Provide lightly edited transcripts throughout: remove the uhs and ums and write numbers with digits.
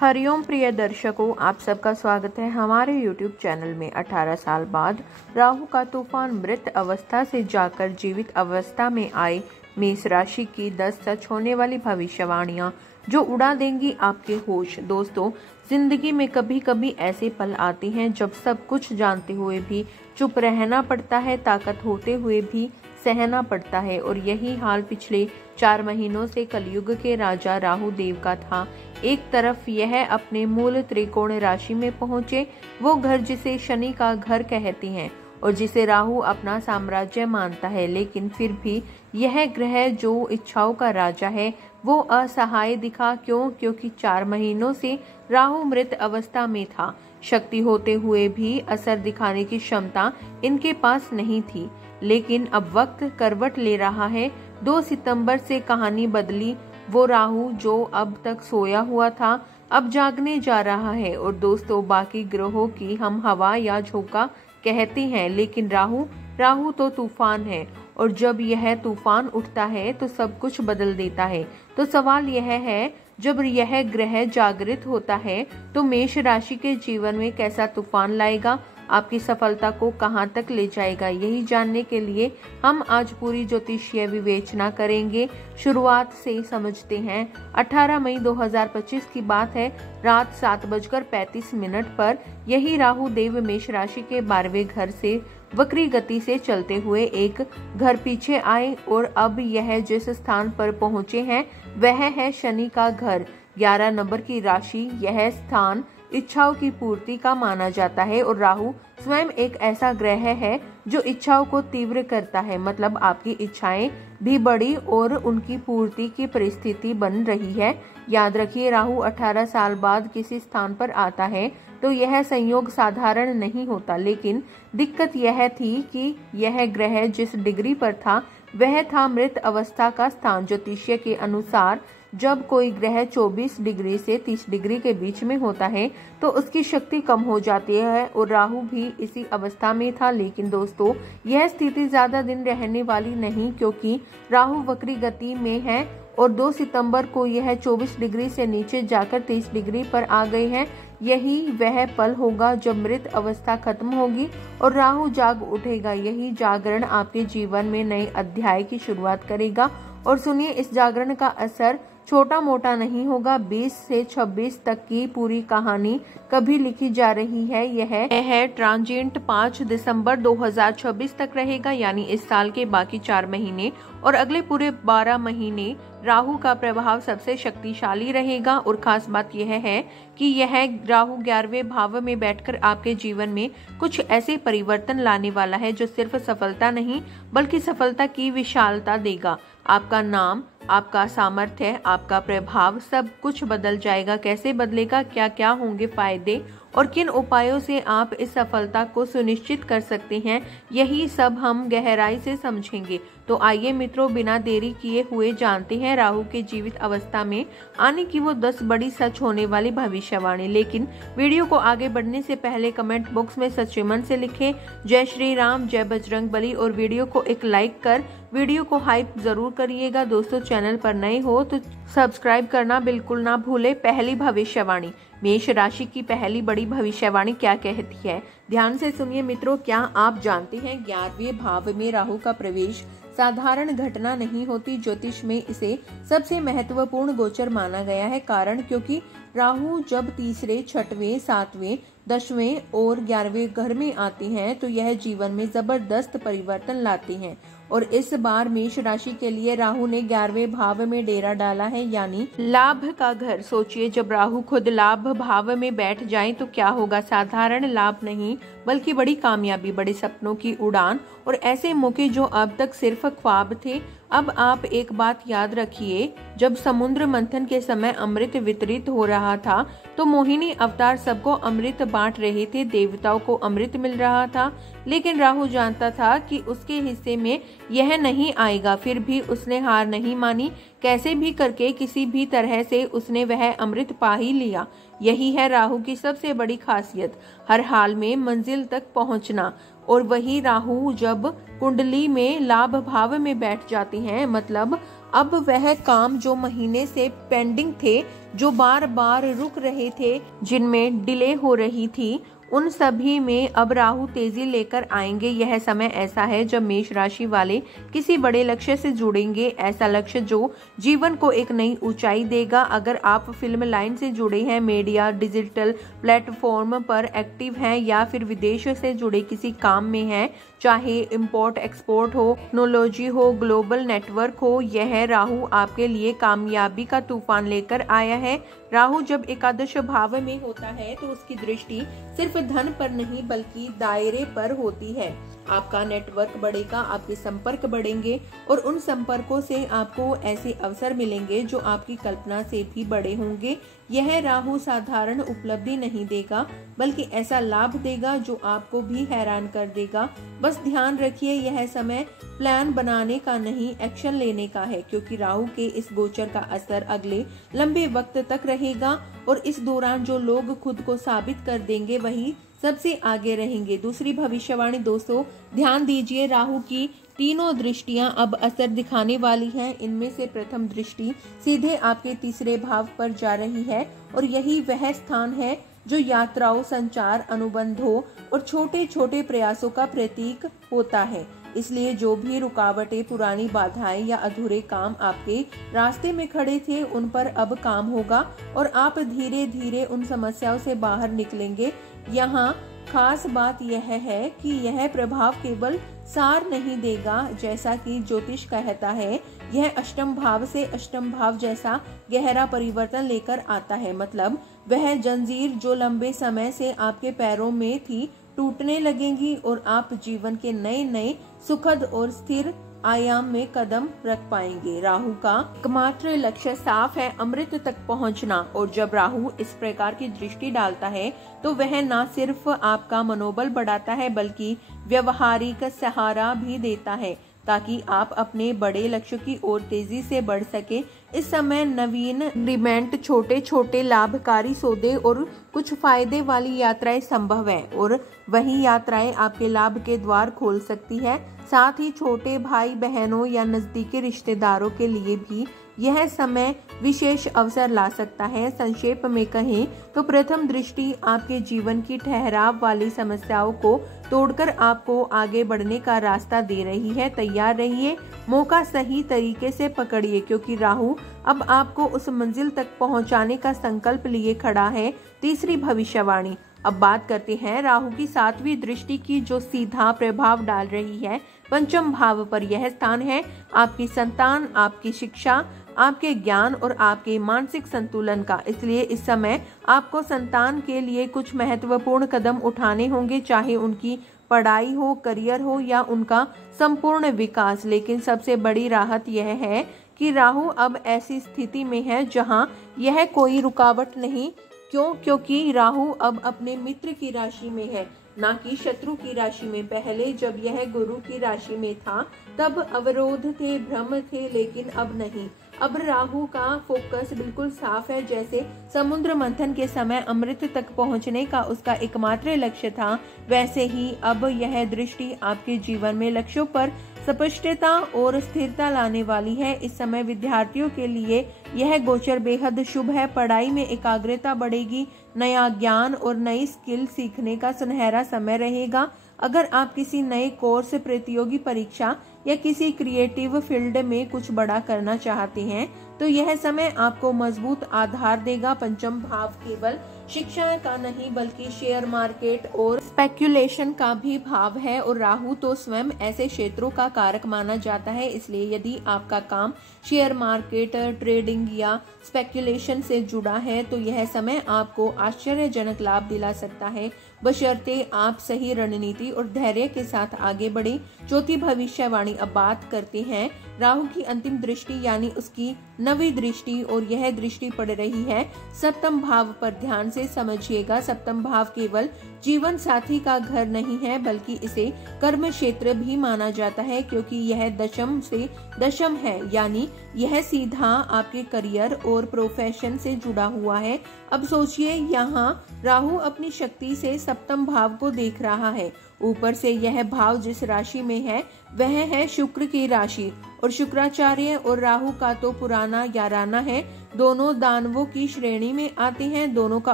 हरिओम प्रिय दर्शकों, आप सबका स्वागत है हमारे YouTube चैनल में। 18 साल बाद राहु का तूफान मृत अवस्था से जाकर जीवित अवस्था में आए मेष राशि की 10 सच होने वाली भविष्यवाणियां जो उड़ा देंगी आपके होश। दोस्तों, जिंदगी में कभी कभी ऐसे पल आते हैं जब सब कुछ जानते हुए भी चुप रहना पड़ता है, ताकत होते हुए भी सहना पड़ता है। और यही हाल पिछले 4 महीनों से कलयुग के राजा राहु देव का था। एक तरफ यह अपने मूल त्रिकोण राशि में पहुंचे, वो घर जिसे शनि का घर कहते हैं और जिसे राहु अपना साम्राज्य मानता है, लेकिन फिर भी यह ग्रह जो इच्छाओं का राजा है वो असहाय दिखा। क्योंकि 4 महीनों से राहु मृत अवस्था में था। शक्ति होते हुए भी असर दिखाने की क्षमता इनके पास नहीं थी। लेकिन अब वक्त करवट ले रहा है। 2 सितंबर से कहानी बदली। वो राहु जो अब तक सोया हुआ था अब जागने जा रहा है। और दोस्तों, बाकी ग्रहों की हम हवा या झोंका कहते हैं, लेकिन राहु तो तूफान है, और जब यह तूफान उठता है तो सब कुछ बदल देता है। तो सवाल यह है, जब यह ग्रह जागृत होता है तो मेष राशि के जीवन में कैसा तूफान लाएगा, आपकी सफलता को कहां तक ले जाएगा, यही जानने के लिए हम आज पूरी ज्योतिषीय विवेचना करेंगे। शुरुआत से समझते हैं। 18 मई 2025 की बात है। रात 7:35 पर यही राहु देव मेष राशि के 12वें घर से वक्री गति से चलते हुए एक घर पीछे आए, और अब यह जिस स्थान पर पहुंचे हैं वह है शनि का घर, 11 नंबर की राशि। यह स्थान इच्छाओं की पूर्ति का माना जाता है, और राहु स्वयं एक ऐसा ग्रह है जो इच्छाओं को तीव्र करता है। मतलब आपकी इच्छाएं भी बड़ी और उनकी पूर्ति की परिस्थिति बन रही है। याद रखिए, राहु 18 साल बाद किसी स्थान पर आता है तो यह संयोग साधारण नहीं होता। लेकिन दिक्कत यह थी कि यह ग्रह जिस डिग्री पर था वह था मृत अवस्था का स्थान। ज्योतिष्य के अनुसार जब कोई ग्रह 24 डिग्री से 30 डिग्री के बीच में होता है तो उसकी शक्ति कम हो जाती है, और राहु भी इसी अवस्था में था। लेकिन दोस्तों, यह स्थिति ज्यादा दिन रहने वाली नहीं, क्योंकि राहु वक्री गति में है और 2 सितंबर को यह 24 डिग्री से नीचे जाकर 30 डिग्री पर आ गए हैं। यही वह पल होगा जब मृत अवस्था खत्म होगी और राहु जाग उठेगा। यही जागरण आपके जीवन में नए अध्याय की शुरुआत करेगा। और सुनिए, इस जागरण का असर छोटा मोटा नहीं होगा। 20 से 26 तक की पूरी कहानी कभी लिखी जा रही है। यह ट्रांजिएंट 5 दिसंबर 2026 तक रहेगा, यानी इस साल के बाकी 4 महीने और अगले पूरे 12 महीने राहु का प्रभाव सबसे शक्तिशाली रहेगा। और खास बात यह है कि यह राहु 11वें भाव में बैठकर आपके जीवन में कुछ ऐसे परिवर्तन लाने वाला है जो सिर्फ सफलता नहीं बल्कि सफलता की विशालता देगा। आपका नाम, आपका सामर्थ्य, आपका प्रभाव, सब कुछ बदल जाएगा। कैसे बदलेगा, क्या क्या होंगे फायदे और किन उपायों से आप इस सफलता को सुनिश्चित कर सकते हैं, यही सब हम गहराई से समझेंगे। तो आइए मित्रों, बिना देरी किए हुए जानते हैं राहु के जीवित अवस्था में आने की वो 10 बड़ी सच होने वाली भविष्यवाणी। लेकिन वीडियो को आगे बढ़ने से पहले कमेंट बॉक्स में सच्चे मन से लिखें जय श्री राम, जय बजरंग बली, और वीडियो को एक लाइक कर वीडियो को हाइप जरूर करिएगा। दोस्तों, चैनल पर नए हो तो सब्सक्राइब करना बिल्कुल ना भूले। पहली भविष्यवाणी, मेष राशि की पहली बड़ी भविष्यवाणी क्या कहती है, ध्यान से सुनिए मित्रों। क्या आप जानते हैं 11वें भाव में राहु का प्रवेश साधारण घटना नहीं होती। ज्योतिष में इसे सबसे महत्वपूर्ण गोचर माना गया है। कारण, क्योंकि राहु जब तीसरे, 6वें, 7वें, 10वें और 11वें घर में आते हैं तो यह जीवन में जबरदस्त परिवर्तन लाते हैं। और इस बार मेष राशि के लिए राहु ने 11वें भाव में डेरा डाला है, यानी लाभ का घर। सोचिए, जब राहु खुद लाभ भाव में बैठ जाए तो क्या होगा। साधारण लाभ नहीं बल्कि बड़ी कामयाबी, बड़े सपनों की उड़ान और ऐसे मौके जो अब तक सिर्फ ख्वाब थे। अब आप एक बात याद रखिए, जब समुद्र मंथन के समय अमृत वितरित हो रहा था तो मोहिनी अवतार सबको अमृत बांट रहे थे, देवताओं को अमृत मिल रहा था। लेकिन राहु जानता था कि उसके हिस्से में यह नहीं आएगा, फिर भी उसने हार नहीं मानी। कैसे भी करके, किसी भी तरह से उसने वह अमृत पा ही लिया। यही है राहु की सबसे बड़ी खासियत, हर हाल में मंजिल तक पहुंचना। और वही राहु जब कुंडली में लाभ भाव में बैठ जाते हैं, मतलब अब वह काम जो महीने से पेंडिंग थे जो बार बार रुक रहे थे, जिनमें डिले हो रही थी, उन सभी में अब राहु तेजी लेकर आएंगे। यह समय ऐसा है जब मेष राशि वाले किसी बड़े लक्ष्य से जुड़ेंगे, ऐसा लक्ष्य जो जीवन को एक नई ऊंचाई देगा। अगर आप फिल्म लाइन से जुड़े हैं, मीडिया, डिजिटल प्लेटफॉर्म पर एक्टिव हैं या फिर विदेश से जुड़े किसी काम में हैं, चाहे इंपोर्ट एक्सपोर्ट हो, टेक्नोलॉजी हो, ग्लोबल नेटवर्क हो, यह राहु आपके लिए कामयाबी का तूफान लेकर आया है। राहु जब एकादश भाव में होता है तो उसकी दृष्टि सिर्फ धन पर नहीं बल्कि दायरे पर होती है। आपका नेटवर्क बढ़ेगा, आपके संपर्क बढ़ेंगे और उन संपर्कों से आपको ऐसे अवसर मिलेंगे जो आपकी कल्पना से भी बड़े होंगे। यह राहु साधारण उपलब्धि नहीं देगा बल्कि ऐसा लाभ देगा जो आपको भी हैरान कर देगा। बस ध्यान रखिए, यह समय प्लान बनाने का नहीं, एक्शन लेने का है, क्योंकि राहु के इस गोचर का असर अगले लंबे वक्त तक रहेगा और इस दौरान जो लोग खुद को साबित कर देंगे वही सबसे आगे रहेंगे। दूसरी भविष्यवाणी दोस्तों, ध्यान दीजिए, राहु की तीनों दृष्टियां अब असर दिखाने वाली हैं। इनमें से प्रथम दृष्टि सीधे आपके तीसरे भाव पर जा रही है और यही वह स्थान है जो यात्राओं, संचार, अनुबंधों और छोटे छोटे प्रयासों का प्रतीक होता है। इसलिए जो भी रुकावटें, पुरानी बाधाएं या अधूरे काम आपके रास्ते में खड़े थे, उन पर अब काम होगा और आप धीरे धीरे उन समस्याओं से बाहर निकलेंगे। यहाँ खास बात यह है कि यह प्रभाव केवल सार नहीं देगा, जैसा कि ज्योतिष कहता है, यह अष्टम भाव से अष्टम भाव जैसा गहरा परिवर्तन लेकर आता है। मतलब वह जंजीर जो लंबे समय से आपके पैरों में थी टूटने लगेंगी और आप जीवन के नए नए सुखद और स्थिर आयाम में कदम रख पाएंगे। राहु का एकमात्र लक्ष्य साफ है, अमृत तक पहुंचना। और जब राहु इस प्रकार की दृष्टि डालता है तो वह न सिर्फ आपका मनोबल बढ़ाता है बल्कि व्यवहारिक सहारा भी देता है ताकि आप अपने बड़े लक्ष्य की ओर तेजी से बढ़ सके। इस समय नवीन एग्रीमेंट, छोटे छोटे लाभकारी सौदे और कुछ फायदे वाली यात्राएं संभव है और वही यात्राएं आपके लाभ के द्वार खोल सकती है। साथ ही छोटे भाई बहनों या नजदीकी रिश्तेदारों के लिए भी यह समय विशेष अवसर ला सकता है। संक्षेप में कहें तो प्रथम दृष्टि आपके जीवन की ठहराव वाली समस्याओं को तोड़कर आपको आगे बढ़ने का रास्ता दे रही है। तैयार रहिए, मौका सही तरीके से पकड़िए, क्योंकि राहु अब आपको उस मंजिल तक पहुंचाने का संकल्प लिए खड़ा है। तीसरी भविष्यवाणी, अब बात करते हैं राहु की सातवीं दृष्टि की, जो सीधा प्रभाव डाल रही है पंचम भाव पर। यह स्थान है आपकी संतान, आपकी शिक्षा, आपके ज्ञान और आपके मानसिक संतुलन का। इसलिए इस समय आपको संतान के लिए कुछ महत्वपूर्ण कदम उठाने होंगे, चाहे उनकी पढ़ाई हो, करियर हो या उनका संपूर्ण विकास। लेकिन सबसे बड़ी राहत यह है कि राहु अब ऐसी स्थिति में है जहां यह कोई रुकावट नहीं। क्यों? क्योंकि राहु अब अपने मित्र की राशि में है, ना कि शत्रु की राशि में। पहले जब यह गुरु की राशि में था तब अवरोध थे, भ्रम थे, लेकिन अब नहीं। अब राहु का फोकस बिल्कुल साफ है, जैसे समुद्र मंथन के समय अमृत तक पहुंचने का उसका एकमात्र लक्ष्य था, वैसे ही अब यह दृष्टि आपके जीवन में लक्ष्यों पर स्पष्टता और स्थिरता लाने वाली है। इस समय विद्यार्थियों के लिए यह गोचर बेहद शुभ है। पढ़ाई में एकाग्रता बढ़ेगी, नया ज्ञान और नई स्किल सीखने का सुनहरा समय रहेगा। अगर आप किसी नए कोर्स, प्रतियोगी परीक्षा या किसी क्रिएटिव फील्ड में कुछ बड़ा करना चाहते हैं तो यह समय आपको मजबूत आधार देगा। पंचम भाव केवल शिक्षा का नहीं बल्कि शेयर मार्केट और स्पेक्यूलेशन का भी भाव है और राहु तो स्वयं ऐसे क्षेत्रों का कारक माना जाता है। इसलिए यदि आपका काम शेयर मार्केट, ट्रेडिंग या स्पेक्यूलेशन से जुड़ा है तो यह समय आपको आश्चर्यजनक लाभ दिला सकता है, बशर्ते आप सही रणनीति और धैर्य के साथ आगे बढ़े। चौथी भविष्यवाणी, अब बात करते हैं राहु की अंतिम दृष्टि यानी उसकी नवी दृष्टि, और यह दृष्टि पड़ रही है सप्तम भाव पर। ध्यान से समझिएगा, सप्तम भाव केवल जीवन साथी का घर नहीं है बल्कि इसे कर्म क्षेत्र भी माना जाता है, क्योंकि यह दशम से दशम है, यानी यह सीधा आपके करियर और प्रोफेशन से जुड़ा हुआ है। अब सोचिए, यहाँ राहु अपनी शक्ति से सप्तम भाव को देख रहा है। ऊपर से यह भाव जिस राशि में है वह है शुक्र की राशि, और शुक्राचार्य और राहु का तो पुराना याराना है। दोनों दानवों की श्रेणी में आते हैं। दोनों का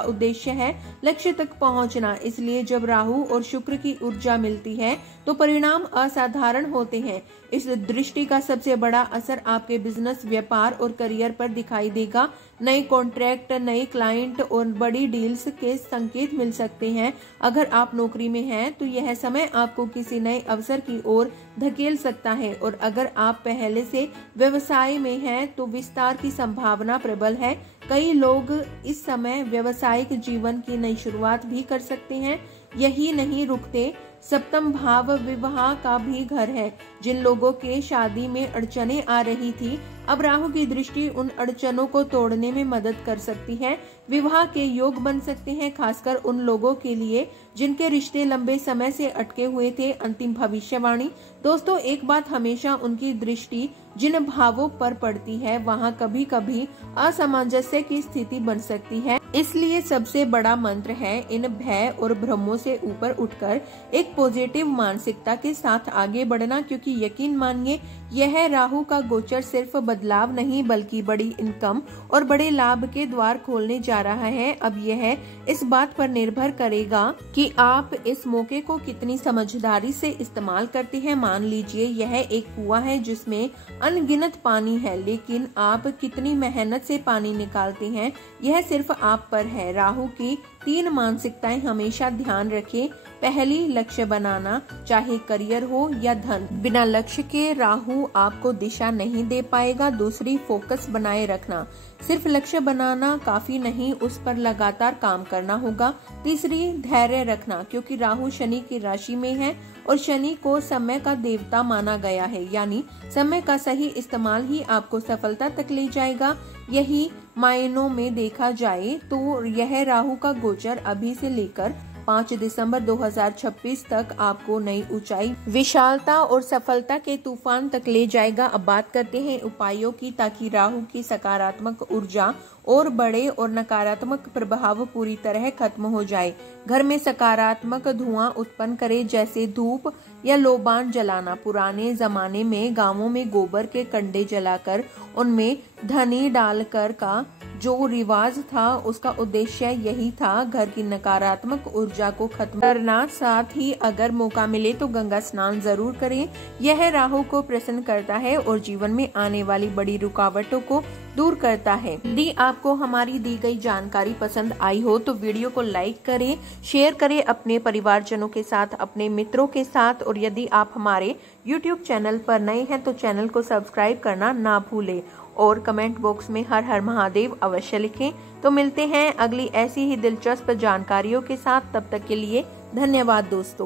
उद्देश्य है लक्ष्य तक पहुंचना। इसलिए जब राहु और शुक्र की ऊर्जा मिलती है तो परिणाम असाधारण होते हैं। इस दृष्टि का सबसे बड़ा असर आपके बिजनेस, व्यापार और करियर पर दिखाई देगा। नए कॉन्ट्रैक्ट, नए क्लाइंट और बड़ी डील्स के संकेत मिल सकते हैं। अगर आप नौकरी में हैं तो यह समय आपको किसी नए अवसर की ओर धकेल सकता है, और अगर आप पहले से व्यवसाय में हैं तो विस्तार की संभावना प्रबल है। कई लोग इस समय व्यवसायिक जीवन की नई शुरुआत भी कर सकते हैं। यही नहीं रुकते, सप्तम भाव विवाह का भी घर है। जिन लोगों के शादी में अड़चनें आ रही थी, अब राहु की दृष्टि उन अड़चनों को तोड़ने में मदद कर सकती है। विवाह के योग बन सकते हैं, खासकर उन लोगों के लिए जिनके रिश्ते लंबे समय से अटके हुए थे। अंतिम भविष्यवाणी। दोस्तों, एक बात हमेशा उनकी दृष्टि जिन भावों पर पड़ती है वहाँ कभी कभी असामंजस्य की स्थिति बन सकती है। इसलिए सबसे बड़ा मंत्र है इन भय और भ्रमों से ऊपर उठकर एक पॉजिटिव मानसिकता के साथ आगे बढ़ना, क्योंकि यकीन मानिए यह राहु का गोचर सिर्फ बदलाव नहीं बल्कि बड़ी इनकम और बड़े लाभ के द्वार खोलने जा रहा है। अब यह इस बात पर निर्भर करेगा कि आप इस मौके को कितनी समझदारी से इस्तेमाल करते हैं। मान लीजिए यह एक कुआं है जिसमें अनगिनत पानी है, लेकिन आप कितनी मेहनत से पानी निकालते हैं यह सिर्फ आप पर है। राहु की 3 मानसिकताएं हमेशा ध्यान रखें। पहली, लक्ष्य बनाना, चाहे करियर हो या धन। बिना लक्ष्य के राहु आपको दिशा नहीं दे पाएगा। दूसरी, फोकस बनाए रखना। सिर्फ लक्ष्य बनाना काफी नहीं, उस पर लगातार काम करना होगा। तीसरी, धैर्य रखना, क्योंकि राहु शनि की राशि में है और शनि को समय का देवता माना गया है, यानी समय का सही इस्तेमाल ही आपको सफलता तक ले जाएगा। यही मायनों में देखा जाए तो यह राहु का गोचर अभी से लेकर 5 दिसंबर 2026 तक आपको नई ऊंचाई, विशालता और सफलता के तूफान तक ले जाएगा। अब बात करते हैं उपायों की, ताकि राहु की सकारात्मक ऊर्जा और बढ़े और नकारात्मक प्रभाव पूरी तरह खत्म हो जाए। घर में सकारात्मक धुआं उत्पन्न करे, जैसे धूप या लोबान जलाना। पुराने जमाने में गांवों में गोबर के कंडे जलाकर उनमें धनी डालकर का जो रिवाज था उसका उद्देश्य यही था, घर की नकारात्मक ऊर्जा को खत्म करना। साथ ही अगर मौका मिले तो गंगा स्नान जरूर करें। यह राहु को प्रसन्न करता है और जीवन में आने वाली बड़ी रुकावटों को दूर करता है। यदि आपको हमारी दी गई जानकारी पसंद आई हो तो वीडियो को लाइक करें, शेयर करें अपने परिवारजनों के साथ, अपने मित्रों के साथ, और यदि आप हमारे YouTube चैनल पर नए हैं तो चैनल को सब्सक्राइब करना ना भूलें, और कमेंट बॉक्स में हर हर महादेव अवश्य लिखें। तो मिलते हैं अगली ऐसी ही दिलचस्प जानकारियों के साथ, तब तक के लिए धन्यवाद दोस्तों।